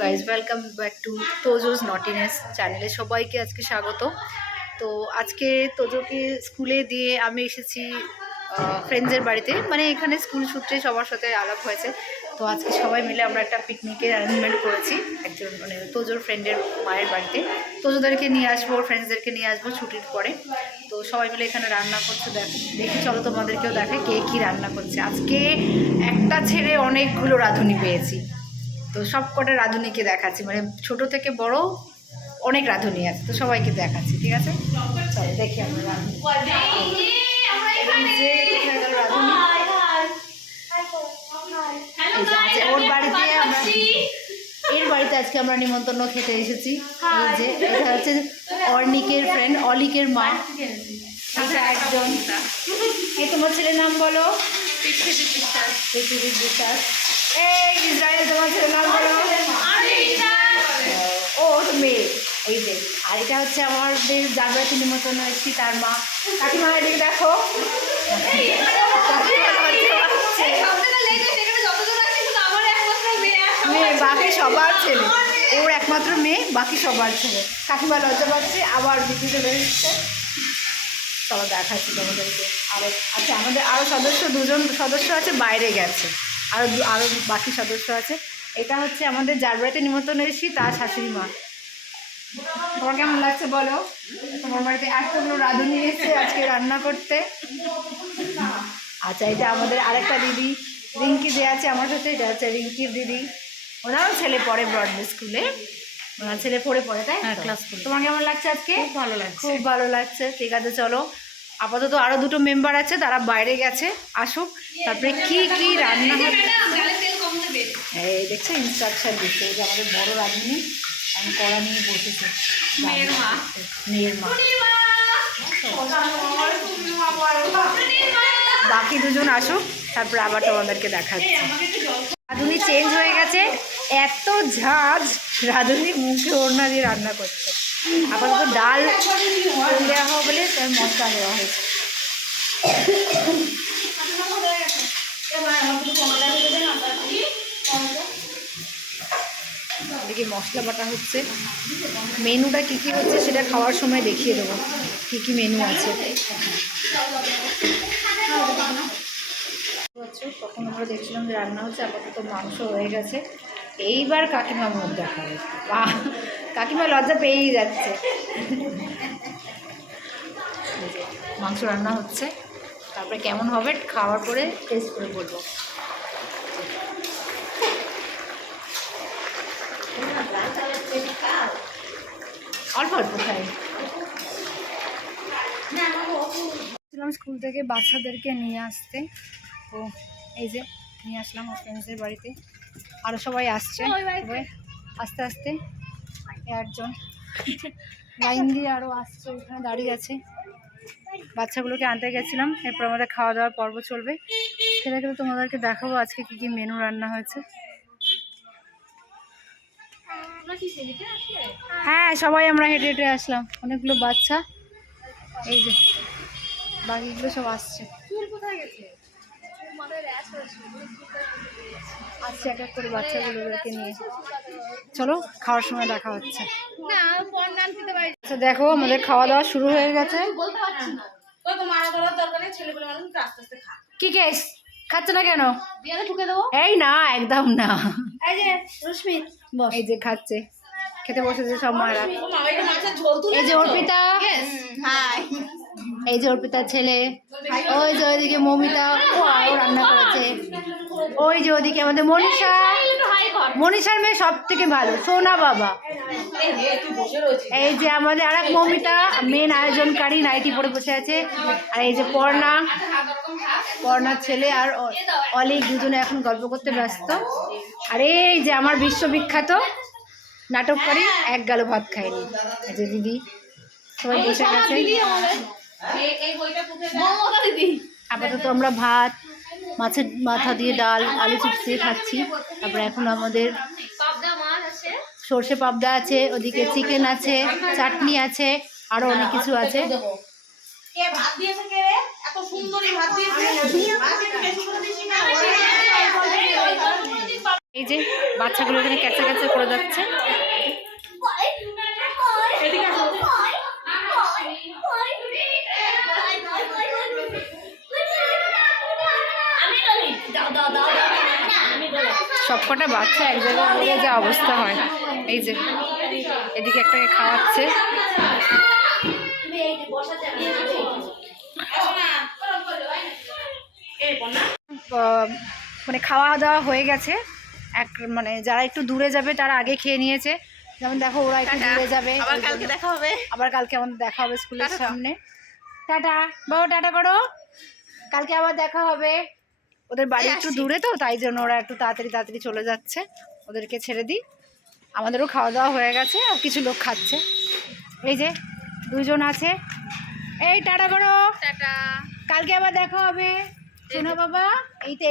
Guys, welcome back to তোজোস নটিনেস চ্যানেলে সবাইকে আজকে স্বাগত। তো আজকে তোজোকে স্কুলে দিয়ে আমি এসেছি ফ্রেন্ডসের বাড়িতে, মানে এখানে স্কুল সূত্রে সবার সাথে আলাপ হয়েছে। তো আজকে সবাই মিলে আমরা একটা পিকনিকের অ্যারেঞ্জমেন্ট করেছি একজন মানে তোজোর ফ্রেন্ডের মায়ের বাড়িতে। তোজোদেরকে নিয়ে আসবো, ফ্রেন্ডসদেরকে নিয়ে আসবো ছুটির পরে। তো সবাই মিলে এখানে রান্না করছে, দেখি চলো তোমাদেরকেও দেখে কে কী রান্না করছে। আজকে একটা ছেড়ে অনেকগুলো রাঁধুনি পেয়েছি, তো সব কটা রাঁধুনিকে দেখাচ্ছি, মানে ছোট থেকে বড় অনেক রাঁধুনি আছে, তো সবাইকে দেখাচ্ছি। ঠিক আছে, চলো দেখি আমরা রাঁধুনি। ওর বাড়িতে এর বাড়িতে আজকে আমরা নিমন্ত্রণ খেতে এসেছি। এই যে এটা হচ্ছে অর্নিকের ফ্রেন্ড, অলিকের মা। এটা একজন। এই তোমার ছেলের নাম বলো? পৃথিবীর বিশ্বাস। এই ইসরায়েল, তোমার ছেলের নাম বলো? ও তো মেয়ে। এই যে, আর এটা হচ্ছে আমাদের জাগরাতি নিমন্ত্রণ এসেছি তার মা। কাকিমা এদিকে দেখো, মেয়ে বাকি সবার ছেলে, ওর একমাত্র মেয়ে, বাকি সবার ছেলে। কাকিমা লজ্জা পাচ্ছে, আবার বিক্রি চলে এসছে। চলো দেখাচ্ছি তোমাদেরকে। আরও আচ্ছা, আমাদের আরও দুজন সদস্য আছে, বাইরে গেছে। আরও বাকি সদস্য আছে। এটা হচ্ছে আমাদের যার বাড়িতে নিমন্ত্রণ এসেছি তার শাশুড়ি মা। তোমার কেমন লাগছে বলো? তোমার বাড়িতে এতগুলো রাঁধুনি এসেছে আজকে রান্না করতে। আচ্ছা, এটা আমাদের আরেকটা দিদি রিঙ্কি যে আছে আমার সাথে, এটা হচ্ছে রিঙ্কির দিদি। ওনারও ছেলে পড়ে ব্রডওয়ে স্কুলে, ওনার ছেলে পড়ে তাই ক্লাস স্কুল। তোমার কেমন লাগছে আজকে? ভালো লাগছে, খুব ভালো লাগছে। ঠিক আছে, চলো আপাতত আরও দুটো মেম্বার আছে, তারা বাইরে গেছে, আসুক, তারপরে কি কি রান্না হবে। এই দেখছো ইনস্ট্রাকশন দিচ্ছে, যে আমাদের বড় রাঁধুনি আমি কড়া নিয়ে বসেছে, মেয়ের মা। বাকি দুজন আসুক, তারপরে আবার তোমাদেরকে দেখাচ্ছি। রাঁধুনি চেঞ্জ হয়ে গেছে, এত ঝাঁজ রাঁধুনি মুখে ওড়না দিয়ে রান্না করছে। আপাতত ডাল দেওয়া হবে বলে তার মশলা দেওয়া হয়েছে। এদিকে মশলা বাটা হচ্ছে, মেনুটা কী কী হচ্ছে সেটা খাওয়ার সময় দেখিয়ে দেবো, কী কী মেনু আছে। তখন আমরা দেখছিলাম যে রান্না হচ্ছে, আপাতত মাংস হয়ে গেছে। এইবার কাকিমা মুখ দেখাবে, কাকিমা লজ্জা পেয়েই যাচ্ছে। মাংস রান্না হচ্ছে, তারপরে কেমন হবে খাওয়ার পরে টেস্ট করে বলবো। অল্প অল্প খাই। স্কুল থেকে বাচ্চাদেরকে নিয়ে আসতে, তো এই যে নিয়ে আসলাম ওর ফ্রেন্ডসদের বাড়িতে। আরও সবাই আসছে, আস্তে আস্তে 8জন লাইন দিয়ে আরও আসছে, ওখানে দাঁড়িয়ে আছে। বাচ্চাগুলোকে আনতে গেছিলাম, এরপর আমাদের খাওয়া দাওয়ার পর্ব চলবে। সেটা কিন্তু তোমাদেরকে দেখাবো আজকে কী কী মেনু রান্না হয়েছে। হ্যাঁ, সবাই আমরা হেঁটে হেঁটে আসলাম, অনেকগুলো বাচ্চা। এই যে বাকিগুলো সব আসছে, আসছে এক এক করে বাচ্চাগুলোদেরকে নিয়ে। চলো খাওয়ার সময় দেখা হচ্ছে। আচ্ছা দেখো, আমাদের খাওয়া দাওয়া শুরু হয়ে গেছে। কি কেস খাচ্ছে না কেন? এই না, একদম না। এই যে খাচ্ছে, খেতে বসেছে সব মায়েরা। এই যে অর্পিতা, এই যে অর্পিতার ছেলে। ওই যে ওইদিকে মমিতা, ও আরও রান্না করেছে। ওই যে ওইদিকে আমাদের মনীষার মেয়ে সব থেকে ভালো, সোনা বাবা। এই যে আমাদের আর এক মমিতা, মেন আয়োজনকারী, নাইটি পরে বসে আছে। আর এই যে পর্ণার ছেলে আর অলিক, দুজনে এখন গল্প করতে ব্যস্ত। আর এই যে আমার বিশ্ববিখ্যাত নাটককারী, এক গালো ভাত খায়নি, এই যে দিদি, সবাই বসে গেছে। আপাতত আমরা ভাত, মাছের মাথা দিয়ে ডাল, আলু চিপস দিয়ে খাচ্ছি। তারপরে এখন আমাদের সর্ষে পাবদা আছে, ওদিকে চিকেন আছে, চাটনি আছে, আরো অনেক কিছু আছে। ভাত দিয়েছে কে রে? এত সুন্দরী ভাত দিয়েছে। এই যে বাচ্চাগুলো এখানে ক্যাচা ক্যাচা করে যাচ্ছে। সবকটা বাচ্চা এক জায়গায় হয়ে যা অবস্থা হয়। এই যে এদিকে একটাকে খাওয়াচ্ছে। মানে খাওয়া দাওয়া হয়ে গেছে। মানে যারা একটু দূরে যাবে তারা আগে খেয়ে নিয়েছে। যেমন দেখো ওরা একটু দূরে যাবে, আবার কালকে দেখা হবে, আমাদের দেখা হবে স্কুলের সামনে। টাটা বাবা, টাটা করো, কালকে আবার দেখা হবে। ওদের বাড়ি একটু দূরে তো, তাই জন্য ওরা একটু তাড়াতাড়ি চলে যাচ্ছে। ওদেরকে ছেড়ে দিই। আমাদেরও খাওয়া দাওয়া হয়ে গেছে, আর কিছু লোক খাচ্ছে। এই যে 2 জন আছে। এই টাটা করো, টাটা, কালকে আবার দেখা হবে সোনা বাবা।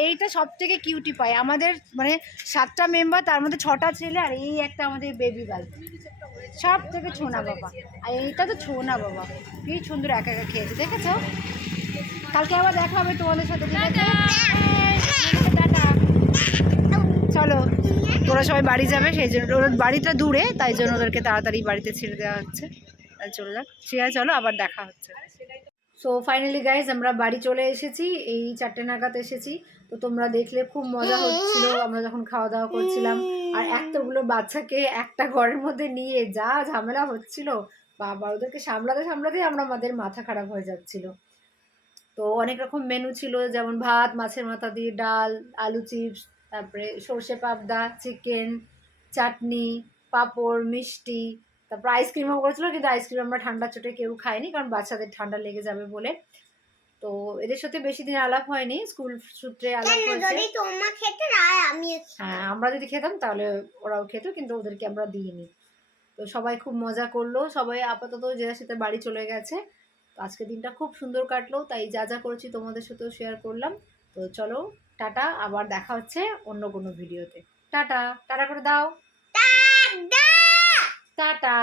এইটা সব থেকে কিউটি পায় আমাদের, মানে 7টা মেম্বার, তার মধ্যে 6টা ছেলে, আর এই একটা আমাদের বেবি গার্ল, সব থেকে ছোনা বাবা। আর এইটা তো ছোনা বাবা, কি সুন্দর একা একা খেয়েছে, দেখেছো? কালকে আবার দেখা হবে তোমাদের সাথে, ঠিক আছে? টাটা। চলো, তোরা সবাই বাড়ি যাবে, সেই জন্য ওর বাড়িটা দূরে, তাই জন্য ওদেরকে তাড়াতাড়ি বাড়িতে ছেড়ে দেওয়া হচ্ছে। চলে যাক, ঠিক আছে, চলো আবার দেখা হচ্ছে। সো ফাইনালি গাইজ আমরা বাড়ি চলে এসেছি, এই 4টে নাগাদ এসেছি। তো তোমরা দেখলে খুব মজা হচ্ছিল আমরা যখন খাওয়া দাওয়া করছিলাম। আর এতগুলো বাচ্চাকে একটা ঘরের মধ্যে নিয়ে যা ঝামেলা হচ্ছিল, বাবা, ওদেরকে সামলাতে আমাদের মাথা খারাপ হয়ে যাচ্ছিল। তো অনেক রকম মেনু ছিল, যেমন ভাত, মাছের মাথা দিয়ে ডাল, আলু চিপস, তারপরে সর্ষে পাবদা, চিকেন, চাটনি, পাঁপড়, মিষ্টি, তারপর আইসক্রিমও করেছিল, কিন্তু আইসক্রিম আমরা ঠান্ডা চোটে কেউ খাইনি, কারণ বাচ্চাদের ঠান্ডা লেগে যাবে বলে। তো এদের সাথে বেশি দিন আলাপ হয়নি, স্কুল সূত্রে আলাপ হয়েছে। হ্যাঁ, আমরা যদি খেতাম তাহলে ওরাও খেত, কিন্তু ওদেরকে আমরা দিইনি। তো সবাই খুব মজা করলো, সবাই আপাতত যে সাথে বাড়ি চলে গেছে। তো আজকের দিনটা খুব সুন্দর কাটলো, তাই যা যা করেছি তোমাদের সাথেও শেয়ার করলাম। তো চলো, টাটা, আবার দেখা হচ্ছে অন্য কোনো ভিডিওতে। টাটা, টাটা করে দাও, টাটা।